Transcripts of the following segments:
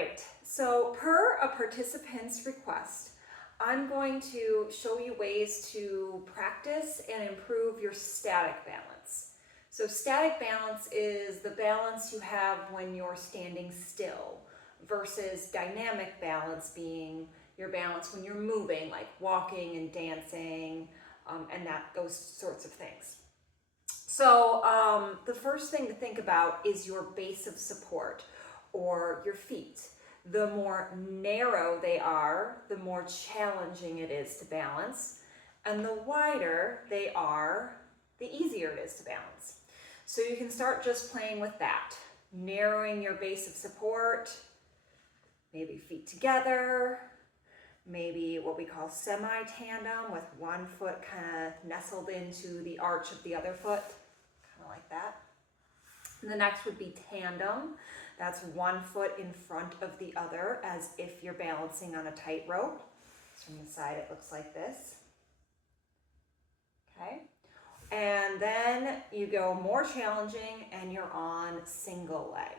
right, so per a participant's request, I'm going to show you ways to practice and improve your static balance. So static balance is the balance you have when you're standing still versus dynamic balance being your balance when you're moving, like walking and dancing, and those sorts of things. So the first thing to think about is your base of support, or your feet. The more narrow they are, the more challenging it is to balance, and the wider they are, the easier it is to balance. So you can start just playing with that, narrowing your base of support, maybe feet together, maybe what we call semi-tandem with one foot kind of nestled into the arch of the other foot, kind of like that. And the next would be tandem. That's one foot in front of the other as if you're balancing on a tightrope. So from the side it looks like this. Okay. And then you go more challenging and you're on single leg.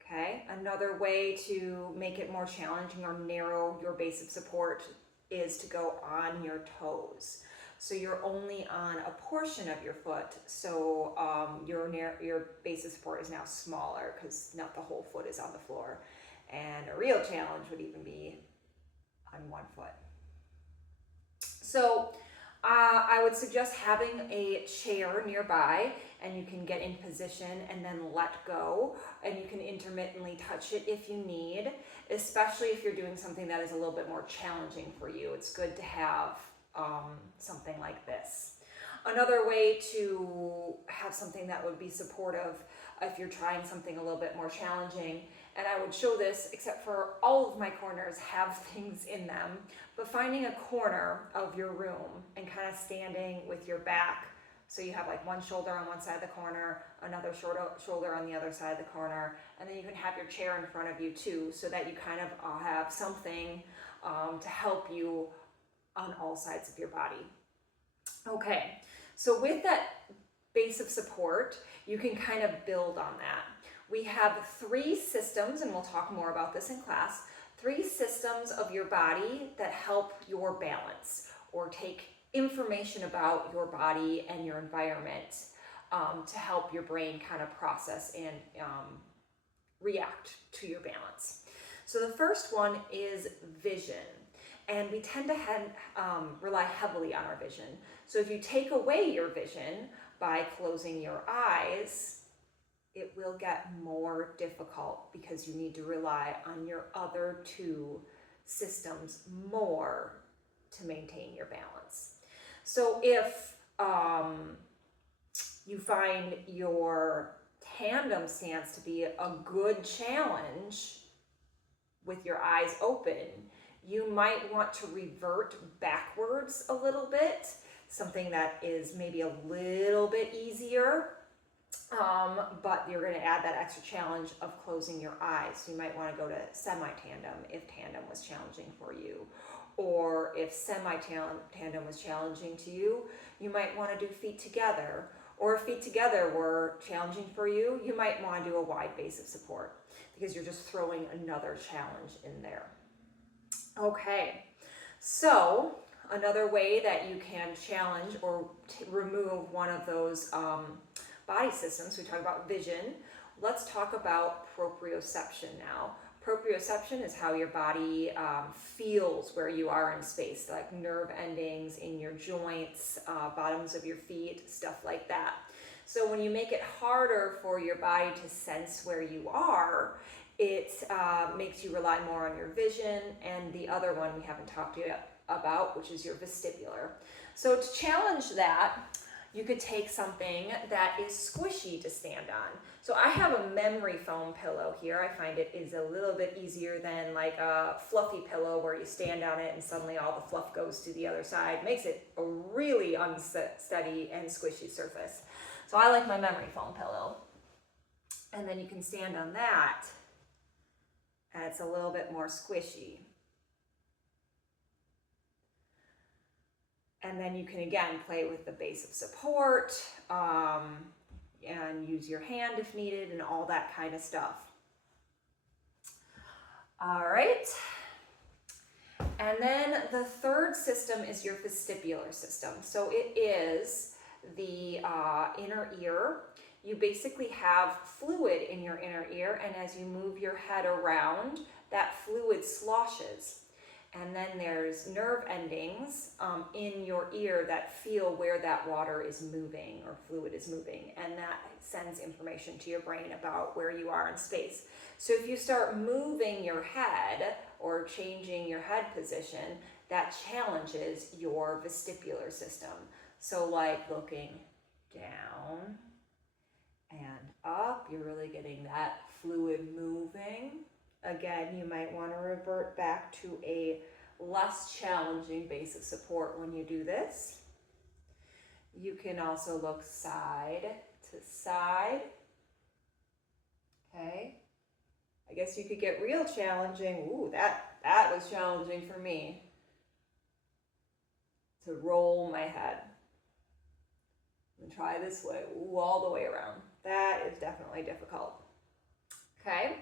Okay, another way to make it more challenging or narrow your base of support is to go on your toes. So you're only on a portion of your foot, so your base of support is now smaller because not the whole foot is on the floor. And a real challenge would even be on one foot. So I would suggest having a chair nearby, and you can get in position and then let go, and you can intermittently touch it if you need, especially if you're doing something that is a little bit more challenging for you. It's good to have something like this. Another way to have something that would be supportive if you're trying something a little bit more challenging, and I would show this, except for all of my corners have things in them, but finding a corner of your room and kind of standing with your back, so you have like one shoulder on one side of the corner, another shoulder on the other side of the corner, and then you can have your chair in front of you too, so that you kind of have something to help you on all sides of your body. Okay, so with that base of support, you can kind of build on that. We have 3 systems, and we'll talk more about this in class, 3 systems of your body that help your balance or take information about your body and your environment to help your brain kind of process and react to your balance. So the first one is vision. And we tend to rely heavily on our vision. So if you take away your vision by closing your eyes, it will get more difficult because you need to rely on your other 2 systems more to maintain your balance. So if you find your tandem stance to be a good challenge with your eyes open, you might want to revert backwards a little bit, something that is maybe a little bit easier, but you're going to add that extra challenge of closing your eyes. So you might want to go to semi-tandem if tandem was challenging for you. Or if semi-tandem was challenging to you, you might want to do feet together. Or if feet together were challenging for you, you might want to do a wide base of support because you're just throwing another challenge in there. Okay, so another way that you can challenge or remove one of those body systems, we talk about vision. Let's talk about proprioception now. Proprioception is how your body feels where you are in space, like nerve endings in your joints, bottoms of your feet, stuff like that. So when you make it harder for your body to sense where you are, it makes you rely more on your vision, and the other one we haven't talked yet about, which is your vestibular. So to challenge that, you could take something that is squishy to stand on. So I have a memory foam pillow here. I find it is a little bit easier than like a fluffy pillow where you stand on it and suddenly all the fluff goes to the other side. Makes it a really unsteady and squishy surface. So I like my memory foam pillow. And then you can stand on that, and it's a little bit more squishy. And then you can again play with the base of support and use your hand if needed and all that kind of stuff. All right. And then the third system is your vestibular system. So it is the inner ear. You basically have fluid in your inner ear, and as you move your head around, that fluid sloshes. And then there's nerve endings in your ear that feel where that water is moving or fluid is moving, and that sends information to your brain about where you are in space. So if you start moving your head or changing your head position, that challenges your vestibular system. So like looking down and up, you're really getting that fluid moving. Again, you might want to revert back to a less challenging base of support when you do this. You can also look side to side. Okay. I guess you could get real challenging. Ooh, that was challenging for me. To roll my head. And try this way. Ooh, all the way around. That is definitely difficult. Okay.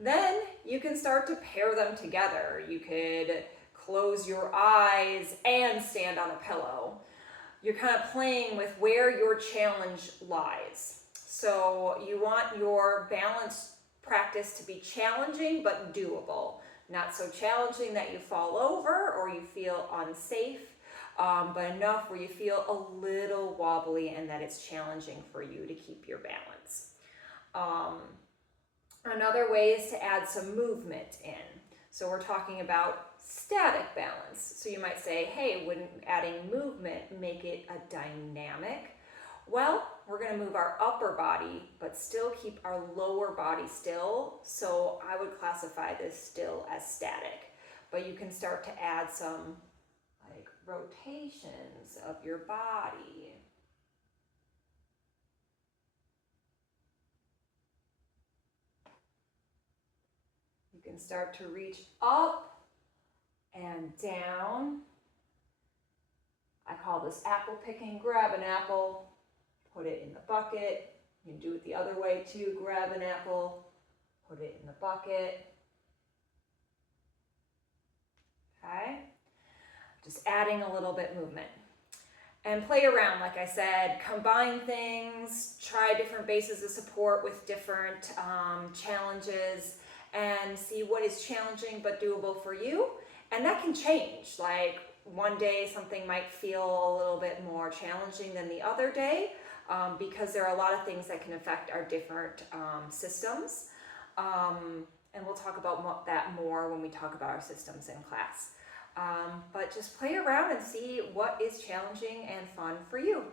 Then you can start to pair them together. You could close your eyes and stand on a pillow. You're kind of playing with where your challenge lies. So you want your balance practice to be challenging but doable. Not so challenging that you fall over or you feel unsafe, but enough where you feel a little wobbly and that it's challenging for you to keep your balance. Another way is to add some movement in. So we're talking about static balance. So you might say, hey, wouldn't adding movement make it a dynamic? Well, we're going to move our upper body, but still keep our lower body still. So I would classify this still as static. But you can start to add some like rotations of your body. You can start to reach up and down. I call this apple picking. Grab an apple, put it in the bucket. You can do it the other way too. Grab an apple, put it in the bucket. Okay? Just adding a little bit movement. And play around, like I said, combine things, try different bases of support with different challenges, and see what is challenging but doable for you. And that can change. Like one day something might feel a little bit more challenging than the other day because there are a lot of things that can affect our different systems. And we'll talk about that more when we talk about our systems in class. But just play around and see what is challenging and fun for you.